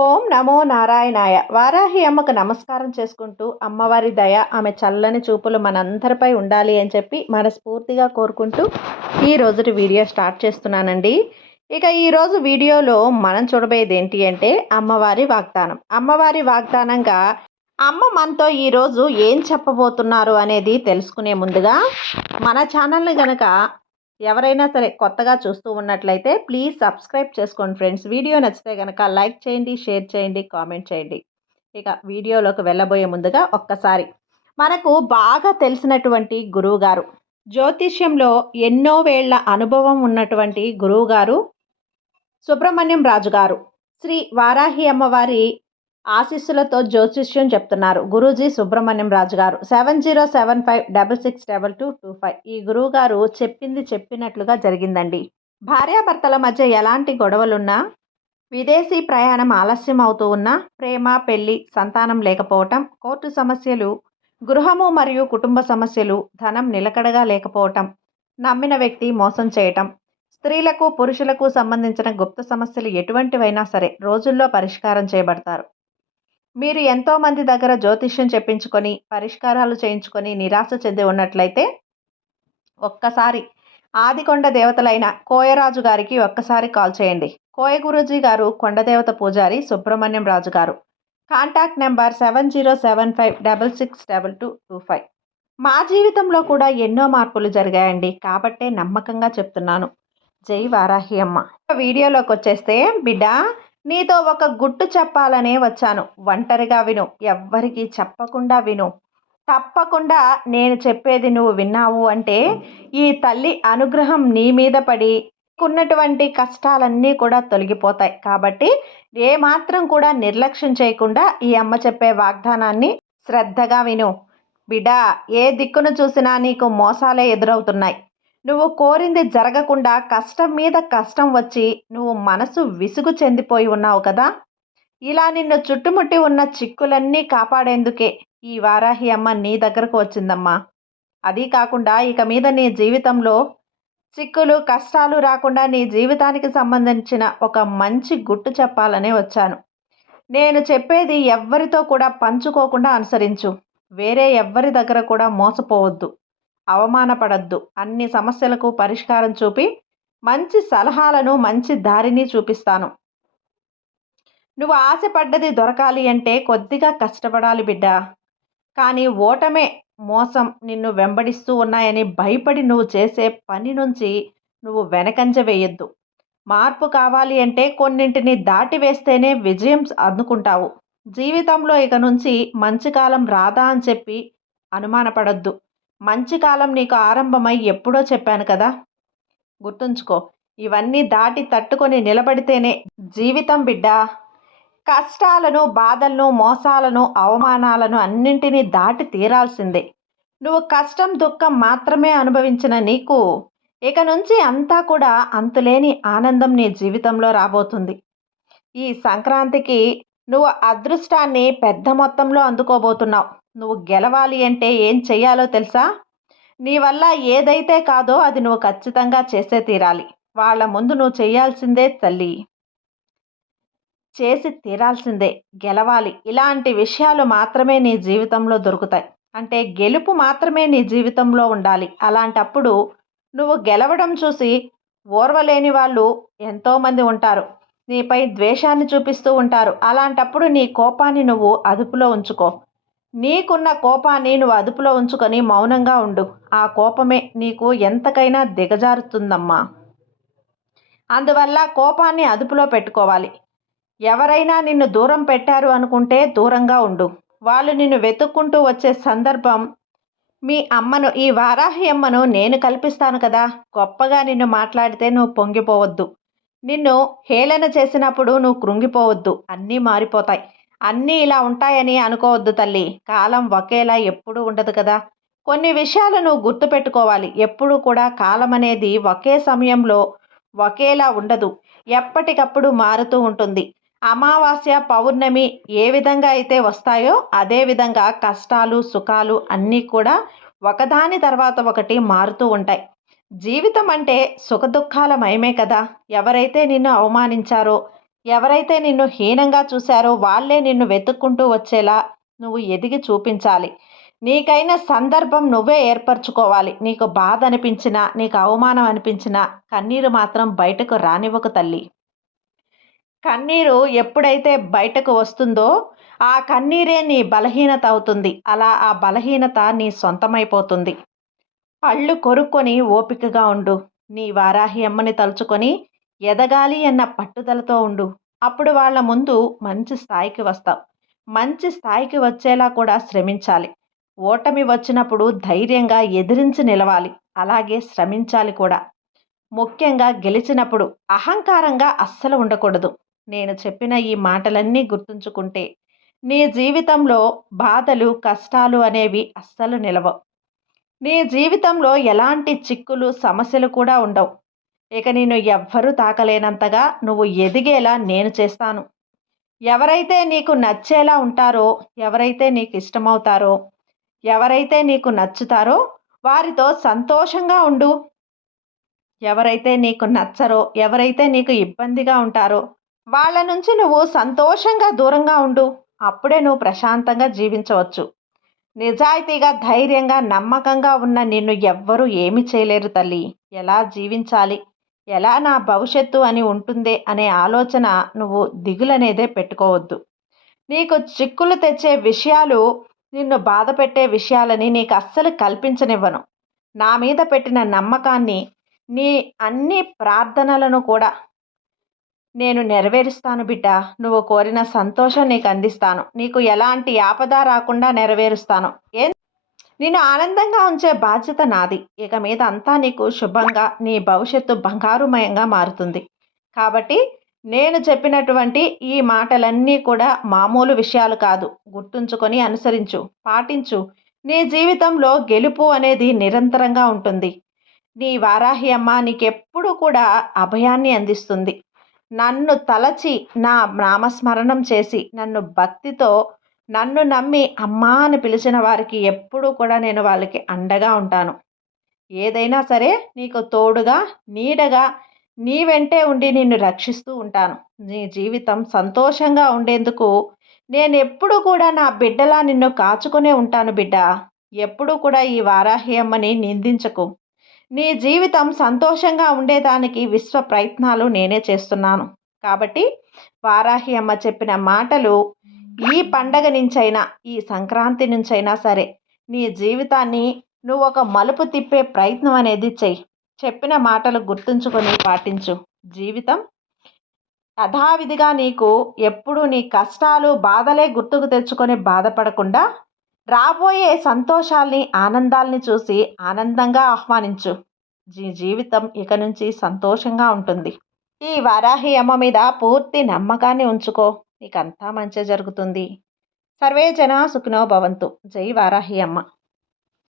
ఓం నమో నారాయణాయ. వారాహి అమ్మకు నమస్కారం చేసుకుంటూ, అమ్మవారి దయ, ఆమె చల్లని చూపులు మనందరిపై ఉండాలి అని చెప్పి మనస్ఫూర్తిగా కోరుకుంటూ, ఈ రోజుటి వీడియో స్టార్ట్ చేస్తున్నానండి. ఇక ఈరోజు వీడియోలో మనం చూడబోయేది ఏంటి అంటే, అమ్మవారి వాగ్దానం. అమ్మవారి వాగ్దానంగా అమ్మ మనతో ఈరోజు ఏం చెప్పబోతున్నారు అనేది తెలుసుకునే ముందుగా, మన ఛానల్ని గనక ఎవరైనా సరే కొత్తగా చూస్తూ ఉన్నట్లయితే ప్లీజ్ సబ్స్క్రైబ్ చేసుకోండి ఫ్రెండ్స్. వీడియో నచ్చితే కనుక లైక్ చేయండి, షేర్ చేయండి, కామెంట్ చేయండి. ఇక వీడియోలోకి వెళ్ళబోయే ముందుగా ఒక్కసారి మనకు బాగా తెలిసినటువంటి గురువుగారు, జ్యోతిష్యంలో ఎన్నో వేళ్ల అనుభవం ఉన్నటువంటి గురువుగారు సుబ్రహ్మణ్యం రాజు గారు శ్రీ వారాహి అమ్మవారి ఆశీస్సులతో జ్యోతిష్యం చెప్తున్నారు. గురూజీ సుబ్రహ్మణ్యం రాజు గారు 7075662225. ఈ గురువు గారు చెప్పింది చెప్పినట్లుగా జరిగిందండి. భార్యాభర్తల మధ్య ఎలాంటి గొడవలున్నా, విదేశీ ప్రయాణం ఆలస్యం అవుతూ ఉన్నా, ప్రేమ, పెళ్లి, సంతానం లేకపోవటం, కోర్టు సమస్యలు, గృహము మరియు కుటుంబ సమస్యలు, ధనం నిలకడగా లేకపోవటం, నమ్మిన వ్యక్తి మోసం చేయటం, స్త్రీలకు పురుషులకు సంబంధించిన గుప్త సమస్యలు ఎటువంటివైనా సరే రోజుల్లో పరిష్కారం చేయబడతారు. మీరు ఎంతోమంది దగ్గర జ్యోతిష్యం చెప్పించుకొని పరిష్కారాలు చేయించుకొని నిరాశ చెంది ఉన్నట్లయితే ఒక్కసారి ఆదికొండ దేవతలైన కోయరాజు గారికి ఒక్కసారి కాల్ చేయండి. కోయ గురూజీ గారు కొండదేవత పూజారి సుబ్రహ్మణ్యం రాజు గారు. Contact number 7075662225. మా జీవితంలో కూడా ఎన్నో మార్పులు జరిగాయండి, కాబట్టే నమ్మకంగా చెప్తున్నాను. జై వారాహి అమ్మ. వీడియోలోకి వచ్చేస్తే, బిడ్డ నీతో ఒక గుట్టు చెప్పాలనే వచ్చాను. ఒంటరిగా విను, ఎవ్వరికీ చెప్పకుండా విను. తప్పకుండా నేను చెప్పేది నువ్వు విన్నావు అంటే ఈ తల్లి అనుగ్రహం నీ మీద పడి ఉన్నటువంటి కష్టాలన్నీ కూడా తొలగిపోతాయి. కాబట్టి ఏమాత్రం కూడా నిర్లక్ష్యం చేయకుండా ఈ అమ్మ చెప్పే వాగ్దానాన్ని శ్రద్ధగా విను. బిడ్డ, ఏ దిక్కును చూసినా నీకు మోసాలే ఎదురవుతున్నాయి. నువ్వు కోరింది జరగకుండా కష్టం మీద కష్టం వచ్చి నువ్వు మనసు విసుగు చెందిపోయి ఉన్నావు కదా. ఇలా నిన్ను చుట్టుముట్టి ఉన్న చిక్కులన్నీ కాపాడేందుకే ఈ వారాహి అమ్మ నీ దగ్గరకు వచ్చిందమ్మా. అదీ కాకుండా ఇక మీద నీ జీవితంలో చిక్కులు, కష్టాలు రాకుండా నీ జీవితానికి సంబంధించిన ఒక మంచి గుట్టు చెప్పాలనే వచ్చాను. నేను చెప్పేది ఎవ్వరితో కూడా పంచుకోకుండా అనుసరించు. వేరే ఎవ్వరి దగ్గర కూడా మోసపోవద్దు, అవమానపడద్దు. అన్ని సమస్యలకు పరిష్కారం చూపి మంచి సలహాలను, మంచి దారిని చూపిస్తాను. నువ్వు ఆశపడ్డది దొరకాలి అంటే కొద్దిగా కష్టపడాలి బిడ్డ. కానీ ఓటమే, మోసం నిన్ను వెంబడిస్తూ ఉన్నాయని భయపడి నువ్వు చేసే పని నుంచి నువ్వు వెనకంజ వేయొద్దు. మార్పు కావాలి అంటే కొన్నింటిని దాటి వేస్తేనే విజయం అందుకుంటావు. జీవితంలో ఇక నుంచి మంచి కాలం రాదా అని చెప్పి అనుమానపడద్దు. మంచి కాలం నీకు ఆరంభమై ఎప్పుడో చెప్పాను కదా. గుర్తుంచుకో, ఇవన్నీ దాటి తట్టుకొని నిలబడితేనే జీవితం బిడ్డ. కష్టాలను, బాధలను, మోసాలను, అవమానాలను అన్నింటినీ దాటి తీరాల్సిందే. నువ్వు కష్టం, దుఃఖం మాత్రమే అనుభవించిన నీకు ఇక నుంచి అంతా కూడా అంతులేని ఆనందం నీ జీవితంలో రాబోతుంది. ఈ సంక్రాంతికి నువ్వు అదృష్టాన్ని పెద్ద మొత్తంలో అందుకోబోతున్నావు. నువ్వు గెలవాలి అంటే ఏం చెయ్యాలో తెలుసా? నీ వల్ల ఏదైతే కాదో అది నువ్వు ఖచ్చితంగా చేసే తీరాలి. వాళ్ళ ముందు నువ్వు చేయాల్సిందే తల్లి, చేసి తీరాల్సిందే. గెలవాలి. ఇలాంటి విషయాలు మాత్రమే నీ జీవితంలో దొరుకుతాయి. అంటే గెలుపు మాత్రమే నీ జీవితంలో ఉండాలి. అలాంటప్పుడు నువ్వు గెలవడం చూసి ఓర్వలేని వాళ్ళు ఎంతోమంది ఉంటారు. నీపై ద్వేషాన్ని చూపిస్తూ ఉంటారు. అలాంటప్పుడు నీ కోపాన్ని నువ్వు అదుపులో ఉంచుకో. నీకున్న కోపాన్ని నువ్వు అదుపులో ఉంచుకొని మౌనంగా ఉండు. ఆ కోపమే నీకు ఎంతకైనా దిగజారుతుందమ్మా. అందువల్ల కోపాన్ని అదుపులో పెట్టుకోవాలి. ఎవరైనా నిన్ను దూరం పెట్టారు అనుకుంటే దూరంగా ఉండు. వాళ్ళు నిన్ను వెతుక్కుంటూ వచ్చే సందర్భం మీ అమ్మను, ఈ వారాహి అమ్మను నేను కల్పిస్తాను కదా. గొప్పగా నిన్ను మాట్లాడితే నువ్వు పొంగిపోవద్దు. నిన్ను హేళన చేసినప్పుడు నువ్వు కృంగిపోవద్దు. అన్నీ మారిపోతాయి. అన్నీ ఇలా ఉంటాయని అనుకోవద్దు తల్లి. కాలం ఒకేలా ఎప్పుడూ ఉండదు కదా. కొన్ని విషయాలు నువ్వు గుర్తుపెట్టుకోవాలి. ఎప్పుడు కూడా కాలం అనేది ఒకే సమయంలో ఒకేలా ఉండదు. ఎప్పటికప్పుడు మారుతూ ఉంటుంది. అమావాస్య, పౌర్ణమి ఏ విధంగా అయితే వస్తాయో అదే విధంగా కష్టాలు, సుఖాలు అన్నీ కూడా ఒకదాని తర్వాత ఒకటి మారుతూ ఉంటాయి. జీవితం అంటే సుఖదుఖాల మయమే కదా. ఎవరైతే నిన్ను అవమానించారో, ఎవరైతే నిన్ను హీనంగా చూశారో వాళ్ళే నిన్ను వెతుక్కుంటూ వచ్చేలా నువ్వు ఎదిగి చూపించాలి. నీకైన సందర్భం నువ్వే ఏర్పరచుకోవాలి. నీకు బాధ అనిపించినా, నీకు అవమానం అనిపించినా కన్నీరు మాత్రం బయటకు రానివ్వకు తల్లి. కన్నీరు ఎప్పుడైతే బయటకు వస్తుందో ఆ కన్నీరే నీ బలహీనత అవుతుంది. అలా ఆ బలహీనత నీ సొంతమైపోతుంది. పళ్ళు కొరుక్కొని ఓపికగా ఉండు. నీ వారాహి అమ్మని తలుచుకొని ఎదగాలి అన్న పట్టుదలతో ఉండు. అప్పుడు వాళ్ళ ముందు మంచి స్థాయికి వస్తావు. మంచి స్థాయికి వచ్చేలా కూడా శ్రమించాలి. ఓటమి వచ్చినప్పుడు ధైర్యంగా ఎదిరించి నిలవాలి. అలాగే శ్రమించాలి కూడా. ముఖ్యంగా గెలిచినప్పుడు అహంకారంగా అస్సలు ఉండకూడదు. నేను చెప్పిన ఈ మాటలన్నీ గుర్తుంచుకుంటే నీ జీవితంలో బాధలు, కష్టాలు అనేవి అస్సలు నిలవవు. నీ జీవితంలో ఎలాంటి చిక్కులు, సమస్యలు కూడా ఉండవు. ఇక నిన్ను ఎవ్వరూ తాకలేనంతగా నువ్వు ఎదిగేలా నేను చేస్తాను. ఎవరైతే నీకు నచ్చేలా ఉంటారో, ఎవరైతే నీకు ఇష్టమవుతారో, ఎవరైతే నీకు నచ్చుతారో వారితో సంతోషంగా ఉండు. ఎవరైతే నీకు నచ్చరో, ఎవరైతే నీకు ఇబ్బందిగా ఉంటారో వాళ్ళ నుంచి నువ్వు సంతోషంగా దూరంగా ఉండు. అప్పుడే నువ్వు ప్రశాంతంగా జీవించవచ్చు. నిజాయితీగా, ధైర్యంగా, నమ్మకంగా ఉన్న నిన్ను ఎవ్వరూ ఏమీ చేయలేరు తల్లి. ఎలా జీవించాలి, ఎలా నా భవిష్యత్తు అని ఉంటుందే అనే ఆలోచన నువ్వు దిగులనేదే పెట్టుకోవద్దు. నీకు చిక్కులు తెచ్చే విషయాలు, నిన్ను బాధ పెట్టే విషయాలని నీకు అస్సలు కల్పించనివ్వను. నా మీద పెట్టిన నమ్మకాన్ని, నీ అన్ని ప్రార్థనలను కూడా నేను నెరవేరుస్తాను బిడ్డ. నువ్వు కోరిన సంతోషం నీకు అందిస్తాను. నీకు ఎలాంటి ఆపద రాకుండా నెరవేరుస్తాను. నిన్ను ఆనందంగా ఉంచే బాధ్యత నాది. ఇక మీద అంతా నీకు శుభంగా, నీ భవిష్యత్తు బంగారుమయంగా మారుతుంది. కాబట్టి నేను చెప్పినటువంటి ఈ మాటలన్నీ కూడా మామూలు విషయాలు కాదు. గుర్తుంచుకొని అనుసరించు, పాటించు. నీ జీవితంలో గెలుపు అనేది నిరంతరంగా ఉంటుంది. నీ వారాహి అమ్మ నీకెప్పుడు కూడా అభయాన్ని అందిస్తుంది. నన్ను తలచి, నా నామస్మరణం చేసి, నన్ను భక్తితో, నన్ను నమ్మి అమ్మా అని పిలిచిన వారికి ఎప్పుడూ కూడా నేను వాళ్ళకి అండగా ఉంటాను. ఏదైనా సరే నీకు తోడుగా, నీడగా, నీ వెంటే ఉండి నిన్ను రక్షిస్తూ ఉంటాను. నీ జీవితం సంతోషంగా ఉండేందుకు నేను ఎప్పుడు కూడా నా బిడ్డలా నిన్ను కాచుకునే ఉంటాను బిడ్డ. ఎప్పుడు కూడా ఈ వారాహి అమ్మని నిందించకు. నీ జీవితం సంతోషంగా ఉండేదానికి విశ్వ ప్రయత్నాలు నేనే చేస్తున్నాను. కాబట్టి వారాహి అమ్మ చెప్పిన మాటలు ఈ పండగ నుంచైనా, ఈ సంక్రాంతి నుంచైనా సరే నీ జీవితాన్ని నువ్వు ఒక మలుపు తిప్పే ప్రయత్నం అనేది చెయ్యి. చెప్పిన మాటలు గుర్తుంచుకొని పాటించు. జీవితం యథావిధిగా నీకు ఎప్పుడు నీ కష్టాలు, బాధలే గుర్తుకు తెచ్చుకొని బాధపడకుండా రాబోయే సంతోషాల్ని, ఆనందాల్ని చూసి ఆనందంగా ఆహ్వానించు. జీవితం ఇక నుంచి సంతోషంగా ఉంటుంది. ఈ వారాహి అమ్మ మీద పూర్తి నమ్మకాన్ని ఉంచుకో. నీకంతా మంచి జరుగుతుంది. సర్వే జన సుఖినో భవంతు. జై వారాహి అమ్మ.